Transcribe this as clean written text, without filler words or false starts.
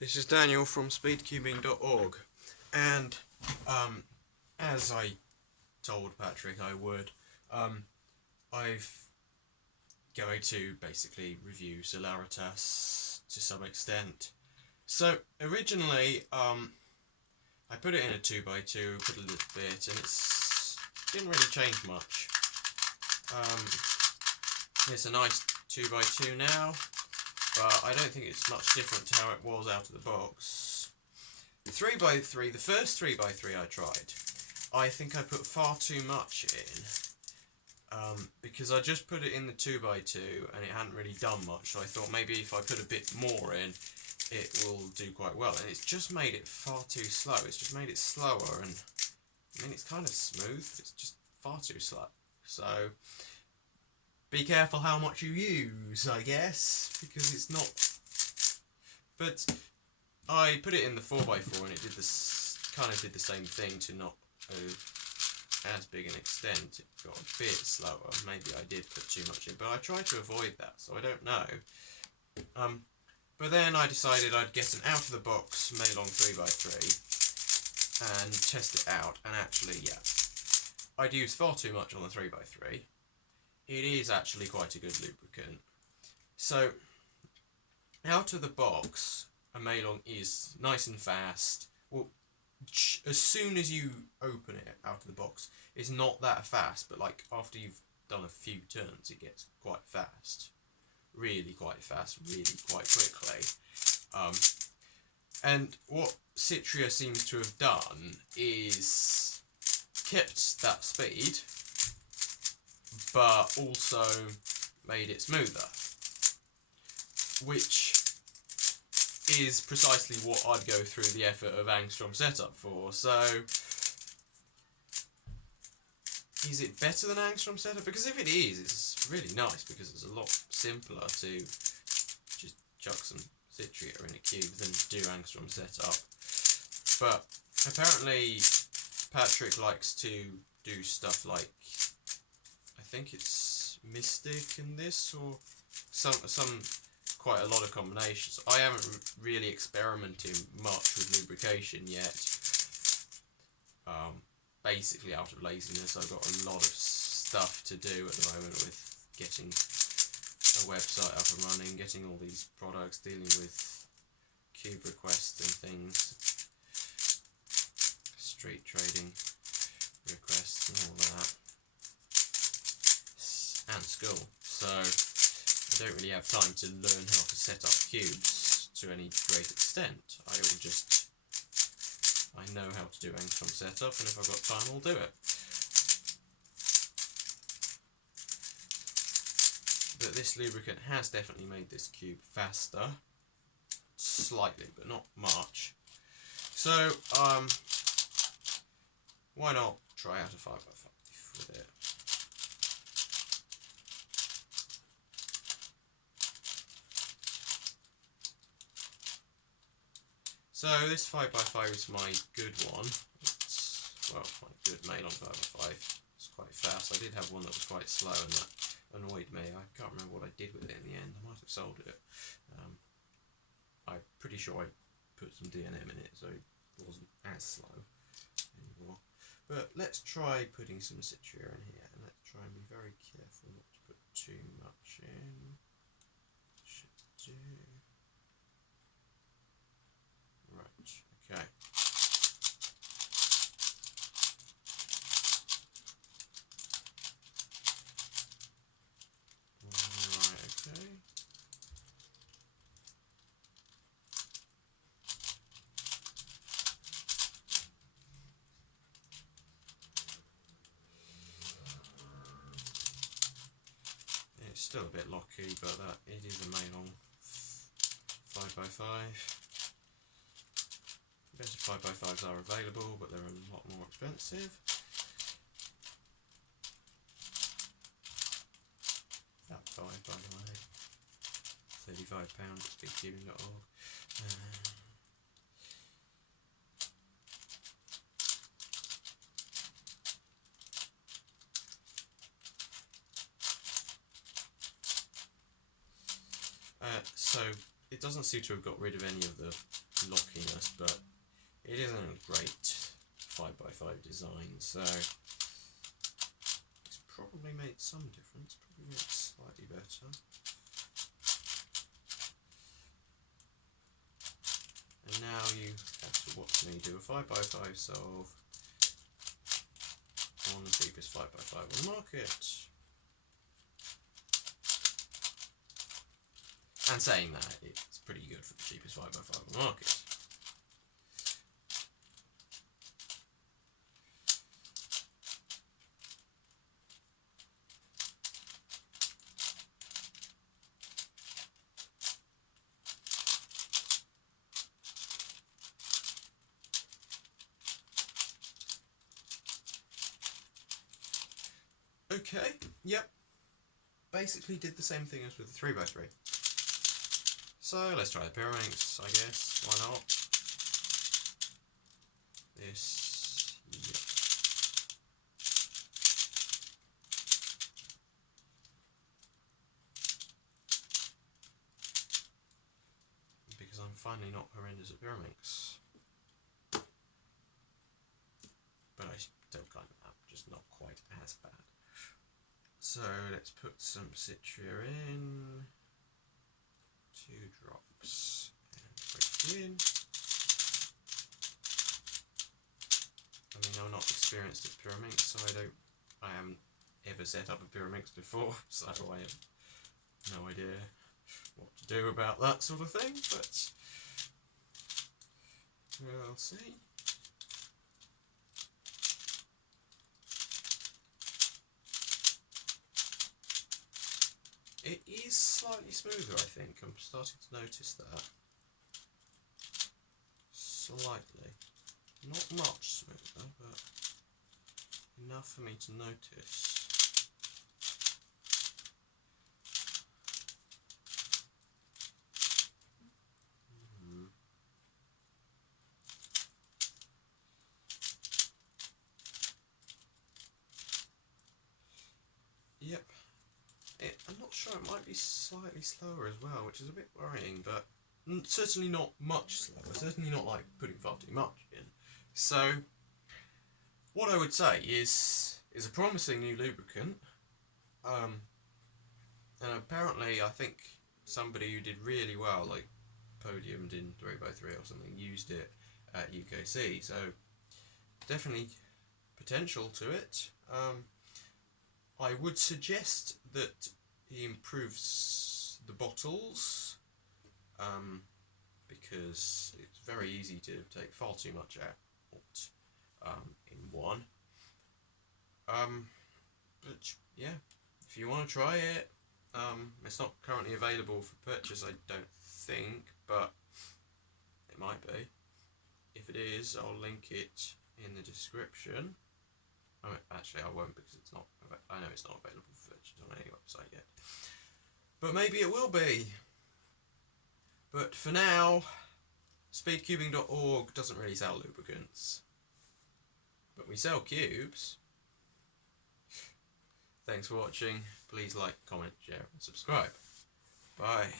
This is Daniel from speedcubing.org, and as I told Patrick I would, I've going to basically review Celeritas to some extent. So originally, I put it in a 2x2, put a little bit, and it's didn't really change much. It's a nice 2x2 now, but I don't think it's much different to how it was out of the box. The 3x3, the first 3x3 I tried, I think I put far too much in, because I just put it in the 2x2 and it hadn't really done much, so I thought maybe if I put a bit more in, it will do quite well, and it's just made it far too slow. It's just made it slower, and I mean, it's kind of smooth, it's just far too slow. So be careful how much you use, I guess, because it's not. But I put it in the 4x4 and it did this, kind of did the same thing to not as big an extent. It got a bit slower. Maybe I did put too much in, but I tried to avoid that, so I don't know. But then I decided I'd get an out of the box Maylong 3x3 and test it out, and actually, yeah, I'd used far too much on the 3x3. It is actually quite a good lubricant. So, out of the box, a Maylong is nice and fast. Well, as soon as you open it out of the box, it's not that fast, but like after you've done a few turns, it gets quite fast. Really quite fast, really quite quickly. And what Citrea seems to have done is kept that speed, but also made it smoother, which is precisely what I'd go through the effort of angstrom setup for. So, is it better than angstrom setup? Because if it is, it's really nice, because it's a lot simpler to just chuck some Citrea in a cube than do angstrom setup. But apparently Patrick likes to do stuff like, I think it's Mystic in this, or some quite a lot of combinations. I haven't really experimented much with lubrication yet. Basically out of laziness. I've got a lot of stuff to do at the moment with getting a website up and running, getting all these products, dealing with cube requests and things, street trading requests and all that, and school. So I don't really have time to learn how to set up cubes to any great extent. I know how to do angstrom setup, and if I've got time, I'll do it. But this lubricant has definitely made this cube faster. Slightly, but not much. So, why not try out a 5x5 with it? So this 5x5 is my good one. It's, well, my good Maylong 5x5. It's quite fast. I did have one that was quite slow, and that annoyed me. I can't remember what I did with it in the end. I might have sold it. I'm pretty sure I put some D&M in it, so it wasn't as slow anymore. But let's try putting some Citrea in here, and let's try and be very careful not to put too much in. Should do. Right, okay. Right, okay. It's still a bit locky, but it is a Maylong 5x5. Better 5x5s are available, but they're a lot more expensive. That 5, by the way. £35 at speedcubing.org. So it doesn't seem to have got rid of any of the lockiness, but it isn't a great 5x5 design, so it's probably made some difference, probably made it slightly better. And now you have to watch me do a 5x5 solve on the cheapest 5x5 on the market. And saying that, it's pretty good for the cheapest 5x5 on the market. Okay, yep. Basically did the same thing as with the 3x3. So let's try the Pyraminx, I guess. Why not? This, yep. Because I'm finally not horrendous at Pyraminx. But I still kind of am, just not quite as bad. So let's put some Citrea in. 2 drops. And put it in. I mean, I'm not experienced at Pyraminx, so I haven't ever set up a Pyraminx before, so I have no idea what to do about that sort of thing, but we'll see. It is slightly smoother, I think. I'm starting to notice that. Slightly. Not much smoother, but enough for me to notice. Yep. I'm not sure, it might be slightly slower as well, which is a bit worrying, but certainly not much slower, certainly not like putting far too much in. So, what I would say is a promising new lubricant, and apparently I think somebody who did really well, like podiumed in 3x3 or something, used it at UKC, so definitely potential to it. I would suggest that he improves the bottles, because it's very easy to take far too much out in one. But yeah, if you want to try it, it's not currently available for purchase, I don't think, but it might be. If it is, I'll link it in the description. I mean, actually, I won't, because it's not. I know it's not available for purchase on any website yet, but maybe it will be. But for now, speedcubing.org doesn't really sell lubricants, but we sell cubes. Thanks for watching. Please like, comment, share, and subscribe. Bye.